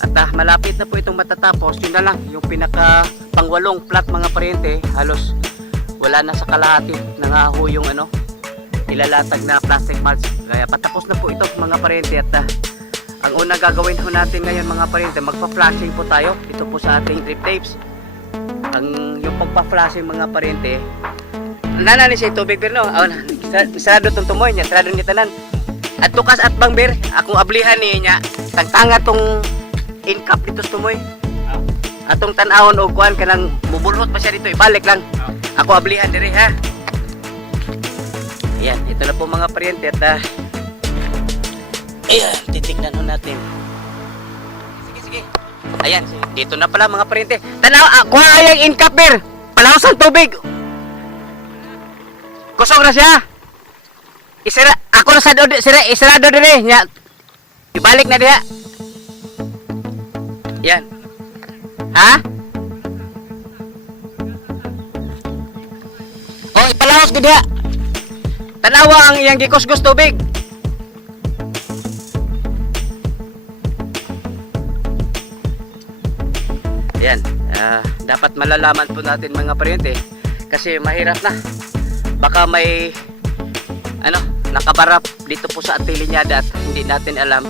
At malapit na po itong matatapos. Yun na lang, yung pinaka pangwalong plat mga paryente, halos wala na sa kalahati. Nangaho yung ilalatag na plastic mulch. Kaya patapos na po ito mga paryente. At ang unang gagawin ho natin ngayon mga paryente, magpa-flashing po tayo dito po sa ating drip tapes. Yung pagpa-flashing mga paryente, nanani siya tubig bir no. Sarado tong tumoy niya, sarado ni tanan. At tukas at bang bir, akong ablihan niya, tangtanga tong incap dito sa tumoy. Atong tan-awon og kuan kanang mubulhot pa siya dito, ibalik lang. Ako ablihan diri ha. Ayan, ito na po mga paryente at ayan, titignan ho natin. Sige. Ayan, dito na pala mga paryente. Tanaw, kuha yung incap bir. Palawas ang tubig. Kusog na siya. Isira, ako na sa isirado dire nya. Ibalik na diha. Yan. Ha? Oh, ipalawas ko diha. Tanawa ang iyang gikusgus tubig. Yan. Dapat malalaman po natin mga paryente kasi mahirap na. Baka may nakabarap dito po sa ating linyada at hindi natin alam.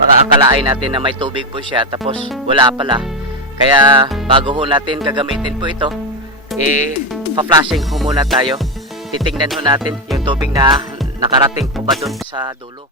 Baka akalain natin na may tubig po siya tapos wala pala. Kaya bago ho natin gagamitin po ito, pa-flashing ho muna tayo. Titingnan ho natin yung tubig na nakarating po ba doon sa dulo.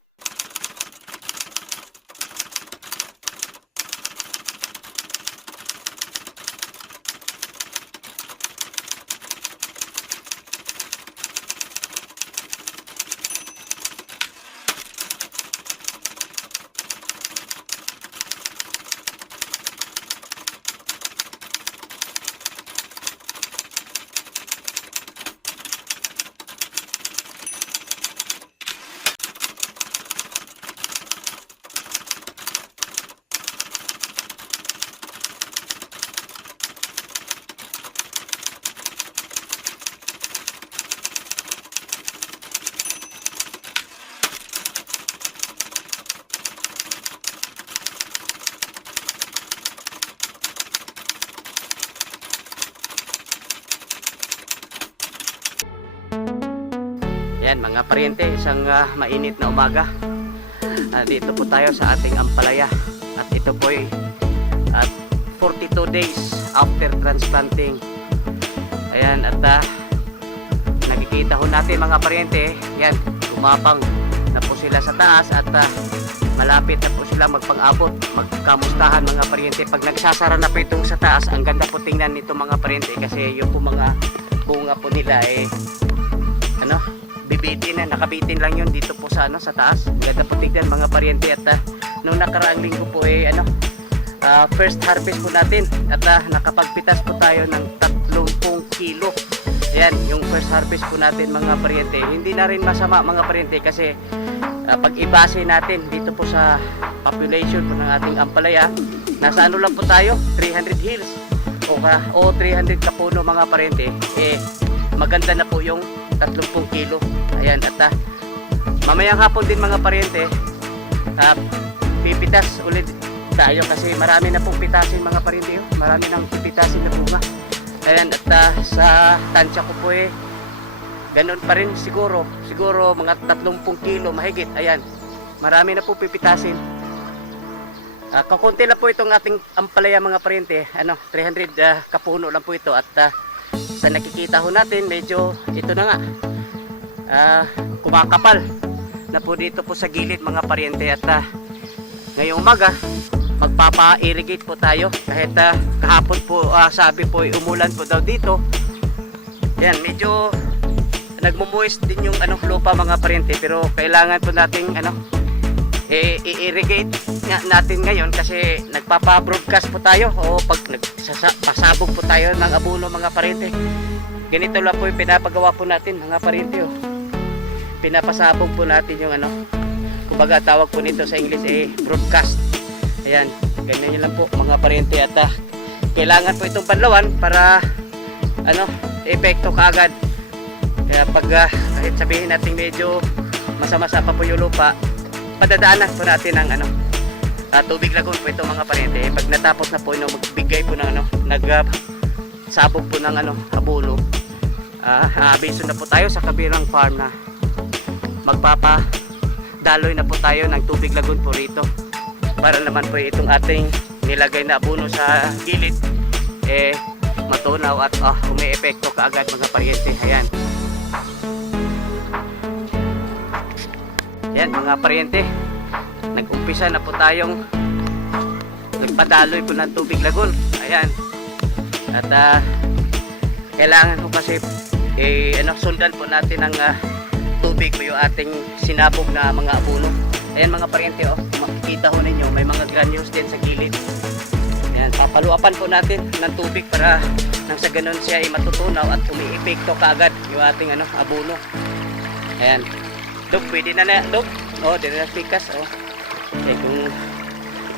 Yan mga paryente, isang mainit na umaga. Dito po tayo sa ating ampalaya. At ito po ay 42 days after transplanting. Ayan, at nakikita ho natin mga paryente, yan, umapang na po sila sa taas at malapit na po sila magpang-abot, magkamustahan mga paryente. Pag nagsasara na po itong sa taas, ang ganda po tingnan nito mga paryente kasi yung po mga bunga po nila bibitin na, nakabitin lang yun dito po sa sa taas. Ganda po tignan mga paryente. At nung nakaraang linggo po first harvest po natin at nakapagpitas po tayo ng 30 kilo. Ayan, yung first harvest po natin mga paryente. Hindi na rin masama mga paryente kasi pag ibase natin dito po sa population po ng ating ampalaya, nasa lang po tayo, 300 hills o 300 kapuno mga paryente. Maganda na po yung 30 kilo. Ayan, at mamayang hapon din mga paryente, pipitas ulit tayo kasi marami na pong pitasin mga paryente. Marami nang pipitasin na bunga. Ayan, at sa tansya ko po ganun pa rin siguro mga 30 kilo mahigit. Ayan, marami na po pipitasin. Kakunti lang po itong ating ampalaya mga paryente. 300 kapuno lang po ito. At sa nakikita ho natin, medyo ito na nga, kumakapal na po dito po sa gilid mga paryente. At ngayong umaga magpapa-irrigate po tayo kahit kahapon po sabi po umulan po daw dito. Yan, medyo nagmo-moist din yung lupa mga paryente, pero kailangan po nating i-irrigate natin ngayon kasi nagpapa-broadcast po tayo o pag pasabog po tayo ng abono mga paryente. Ganito lang po yung pinapagawa po natin mga paryente. Pinapasabog po natin yung kumbaga tawag po nito sa English broadcast. Ayan, ganyan yun lang po mga paryente. At kailangan po itong banlawan para epekto kaagad. Kaya pag kahit sabihin natin medyo masa-masa pa po yung lupa, padadaanan po natin ang Tubig Lagoon po ito mga parente. Pag natapos na po magbigay po ng sabog po ng abono, abiso na po tayo sa kabilang farm na magpapadaloy na po tayo ng Tubig Lagoon po rito, para naman po itong ating nilagay na abono sa gilid matunaw at umi-epekto kaagad mga parente. Ayan. Yan mga parente, nag-umpisa na po tayong nagpadaloy po ng Tubig Lagoon. Ayan. At kailangan po kasi sundan po natin ng tubig po yung ating sinabog na mga abono. Ayan mga parente, makikita ho ninyo may mga granules din sa gilid. Ayan, papaluapan po natin ng tubig para nang sa ganun siya ay matutunaw at umi-epekto kaagad yung ating abono. Ayan. Dog, pwede na na, Dog. Di na pikas, kung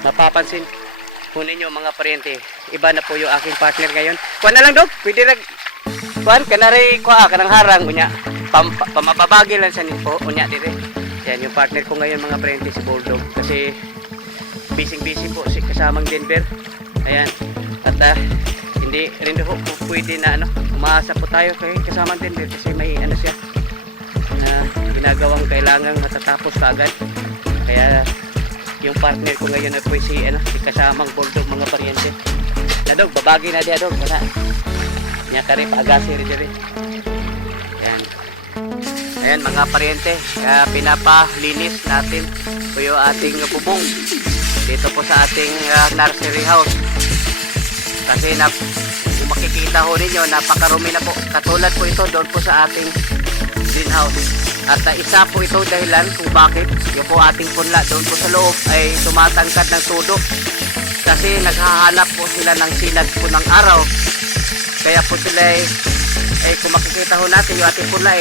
mapapansin po ninyo mga parente, iba na po yung aking partner ngayon. Kuha na lang, Dog. Pwede na, kuhaan, kanari, kanang harang, unya. Pamababagi lang sa nipo, unya, dire. Yan, yung partner ko ngayon mga parente, si Bulldog. Kasi, busy po si kasamang Denver. Ayan. At, hindi rin po pwede na, umaasa po tayo kay kasamang Denver kasi may, siya, na ginagawang kailangang matatapos kaagad. Kaya yung partner ko ngayon na po si kasamang Bulldog mga paryente. Na Dog, babagi na diya Dog, wala. Nya kare paagasi rin dire. Ayan. Ayan mga paryente, pinapalinis natin po yung ating bubong dito po sa ating nursery house. Kasi kung makikita ho ninyo, napakarumi na po. Katulad po ito doon po sa ating greenhouse. At isa po ito dahilan kung bakit yung po ating punla doon po sa loob ay tumatangkad ng tudo. Kasi naghahanap po sila ng sinag po ng araw. Kaya po sila kung makikita ho natin yung ating punla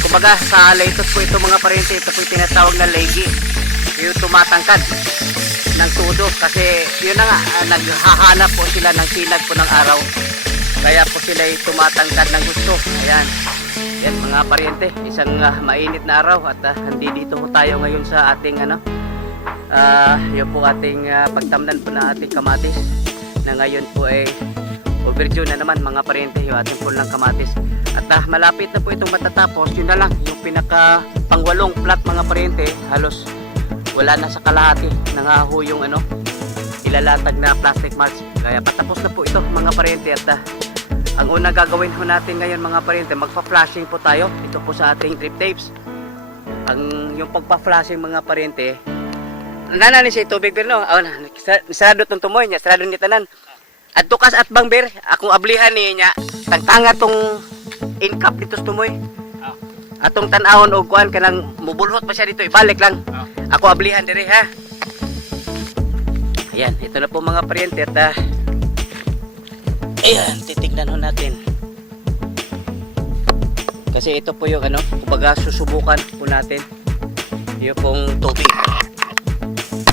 kumbaga sa laytos po ito mga parente, ito po yung tinatawag na legi. Yung tumatangkad ng tudo kasi yun na nga, naghahanap po sila ng sinag po ng araw. Kaya po sila tumatangkad ng gusto. Ayan. Yan mga paryente, isang mainit na araw at hindi dito po tayo ngayon sa ating yun po ating pagtamnan po na ating kamatis na ngayon po ay overdue na naman mga paryente yung ating po ng kamatis. At malapit na po itong matatapos, yun na lang yung pinaka pangwalong plat mga paryente, halos wala na sa kalahati, nangaho yung ilalatag na plastic mulch. Kaya patapos na po ito mga paryente at ang unang gagawin ho natin ngayon mga parente, magpa-flashing po tayo. Ito po sa ating drip tapes. Yung pagpa-flashing mga parente, nanani siya tubig bir no? Sarado tong tumoy niya, sarado ni tanan. At tukas at bang bir, akong ablihan niya, tangtanga tong incap dito sa tumoy. Atong tanawon og kuan kanang mubulhot pa siya dito, ibalik lang. Ako ablihan dire ha. Ayan, ito na po mga parente at ayan, titignan ho natin. Kasi ito po yung kumbaga susubukan po natin yung pong tubig.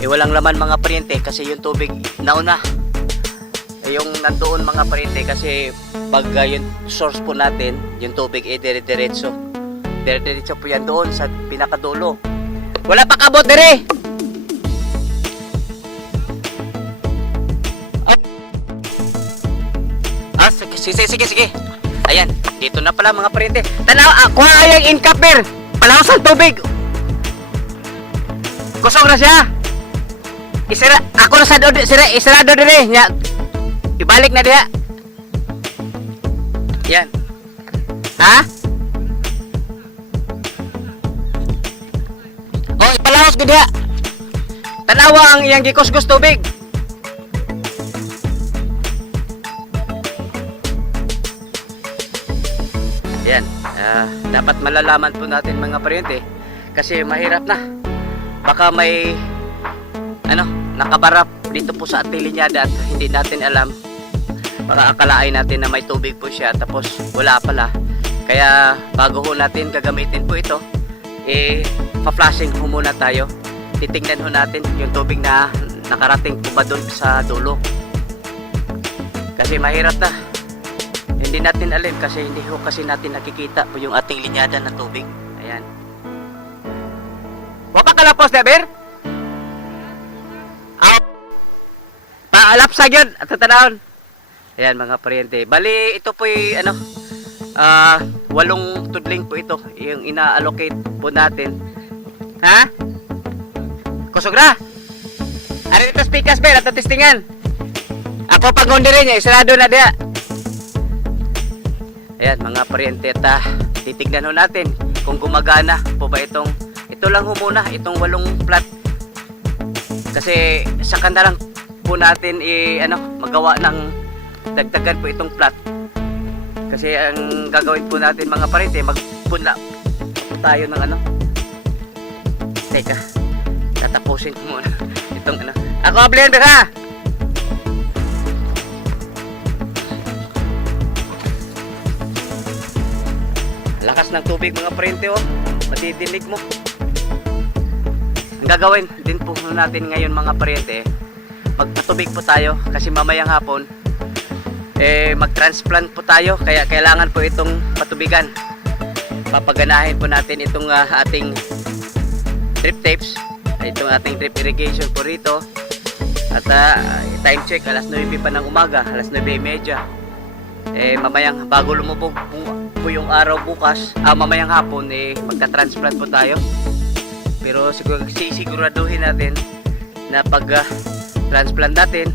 Walang laman mga paryente kasi yung tubig nauna. Yung nandoon mga paryente kasi pag yung source po natin, yung tubig dire-diretso. Dire-diretso po yan doon sa pinakadulo. Wala pa kabot dire! Sige. Ayan, dito na pala mga parente. Tanaw, kuha yung incapper. Palawas ang tubig. Kusog na siya. Isira, ako na sa do, isirado dire. Nya, ibalik na diha. Yan. Ha? Ipalawas ko diha. Tanawa ang iyang gikuskus tubig. Yan, dapat malalaman po natin mga paryente kasi mahirap na. Baka may nakabarap dito po sa ating linyada at hindi natin alam. Baka akalain natin na may tubig po siya tapos wala pala. Kaya bago ho natin gagamitin po ito, pa-flashing ho muna tayo. Titingnan ho natin yung tubig na nakarating po ba doon sa dulo. Kasi mahirap na. Hindi natin alam kasi hindi ho kasi natin nakikita po yung ating linyada na tubig. Ayan. Wapa kalapos na, Ber? alapsag yun at tatanahon. Ayan mga paryente. Bali ito po'y ano, 8 tudling po ito yung ina-allocate po natin. Ha? Kusugra? Ari ito speakers ba? Ato testingan. Ako pag rin niya, isarado na diya. Ayan mga paryente at titignan ho natin kung gumagana po ba ito lang ho muna, itong 8 plat. Kasi sa kanda lang po natin magawa ng dagdagan po itong plat. Kasi ang gagawin po natin mga paryente, magpunla po tayo ng teka, tatapusin ko muna itong ako ablihan ba ha? Lakas ng tubig mga paryente, oh, madidinig mo. Ang gagawin din po natin ngayon mga paryente, magpatubig po tayo kasi mamayang hapon mag-transplant po tayo, kaya kailangan po itong patubigan. Papaganahin po natin itong ating drip tapes, itong ating drip irrigation po rito. At time check, alas 9 pa ng umaga, alas 9:30. Mamayang bago lumubog po yung araw bukas, mamayang hapon magta-transplant po tayo. Pero siguraduhin natin na pag transplant natin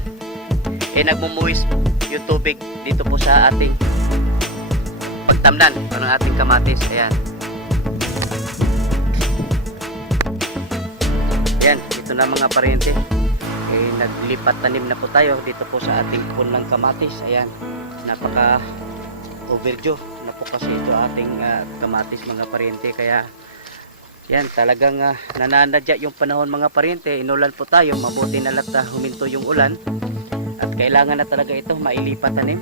nagmumuwis yung tubig dito po sa ating pagtamnan ng ating kamatis. Ayan. Ayan, ito na mga paryente. Naglipat tanim na po tayo dito po sa ating punlang kamatis. Ayan, napaka overdue na po kasi ito ating kamatis mga paryente. Kaya yan, talagang nananadya yung panahon mga paryente. Inulan po tayo, mabuti na lang huminto yung ulan. At kailangan na talaga ito mailipat tanim.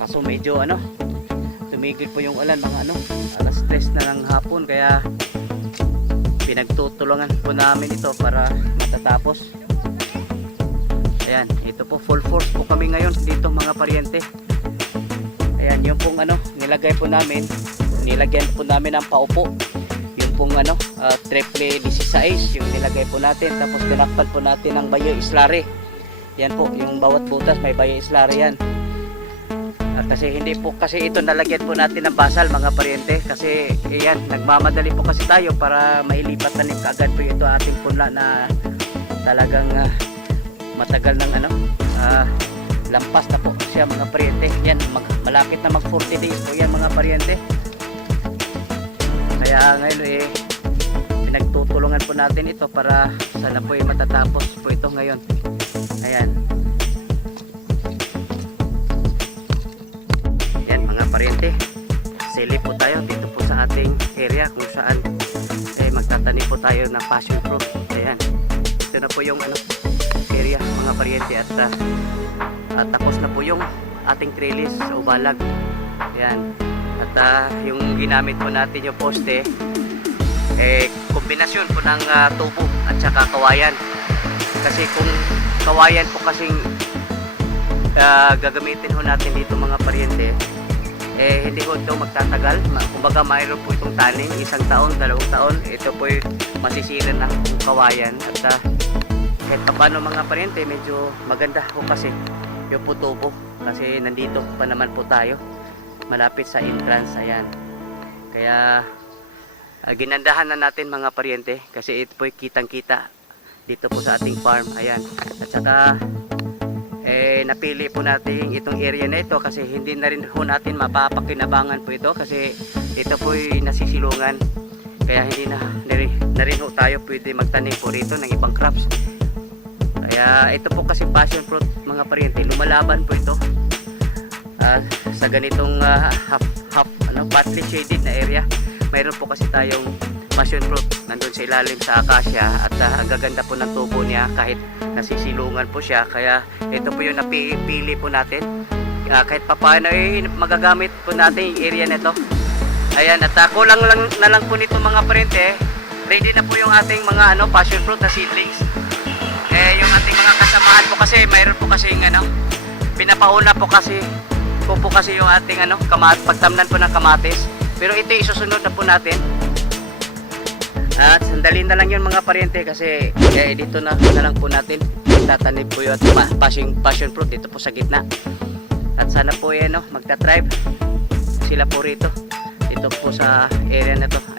Kaso medyo tumigil po yung ulan mga alas 3 na ng hapon. Kaya pinagtutulungan po namin ito para matatapos. Ayan, ito po full force po kami ngayon dito mga paryente. Ayan, yung pong nilagay po namin, nilagyan po namin ng paupo. Yung pong triple 16 yung nilagay po natin. Tapos tinakpan po natin ng bayo islare. Yan po, yung bawat butas may bayo islare yan. At kasi hindi po kasi ito nalagyan po natin ng basal mga paryente. Kasi yan, nagmamadali po kasi tayo para mailipat tanim kaagad po ito ating punla na talagang matagal ng lampas na po siya mga paryente. Yan, malapit na mag 40 days po yan mga paryente. Kaya ngayon pinagtutulungan po natin ito para sana po matatapos po ito ngayon. Ayan. Yan mga paryente, silip po tayo dito po sa ating area kung saan magtatanim po tayo ng passion fruit. Ayan, ito na po yung area mga paryente. At tapos na po yung ating trellis o balag. Ayan. At yung ginamit po natin yung poste, kombinasyon po ng tubo at saka kawayan. Kasi kung kawayan po kasing gagamitin ho natin dito mga paryente, hindi ho ito magtatagal. Kumbaga mayroon po itong taning 1 taon, 2 taon, ito po masisira na yung kawayan. At kahit paano mga paryente, medyo maganda ho kasi yung po tubo, kasi nandito pa naman po tayo malapit sa entrance. Ayan, kaya ginandahan na natin mga paryente kasi ito po kitang kita dito po sa ating farm. Ayan, at saka napili po natin itong area na ito kasi hindi na rin po natin mapapakinabangan po ito kasi ito po nasisilungan. Kaya hindi na rin po tayo pwede magtanim po rito ng ibang crops. Kaya ito po kasi passion fruit mga paryente, lumalaban po ito sa ganitong partly shaded na area. Mayroon po kasi tayong passion fruit nandun sa ilalim sa acacia at ang gaganda po ng tubo niya kahit nasisilungan po siya. Kaya ito po yung napili po natin, kahit papaano magagamit po natin yung area nito. Ayan, at kulang lang na lang po nito mga paryente, ready na po yung ating mga passion fruit na seedlings. Yung ating mga kasamahan po kasi mayroon po kasi pinapauna po kasi yung ating pagtamnan po ng kamatis. Pero ito isusunod na po natin. At sandali na lang yun mga paryente kasi dito na lang po natin magtatanim po yun at passion fruit dito po sa gitna. At sana po magta-thrive sila po rito. Dito po sa area na to.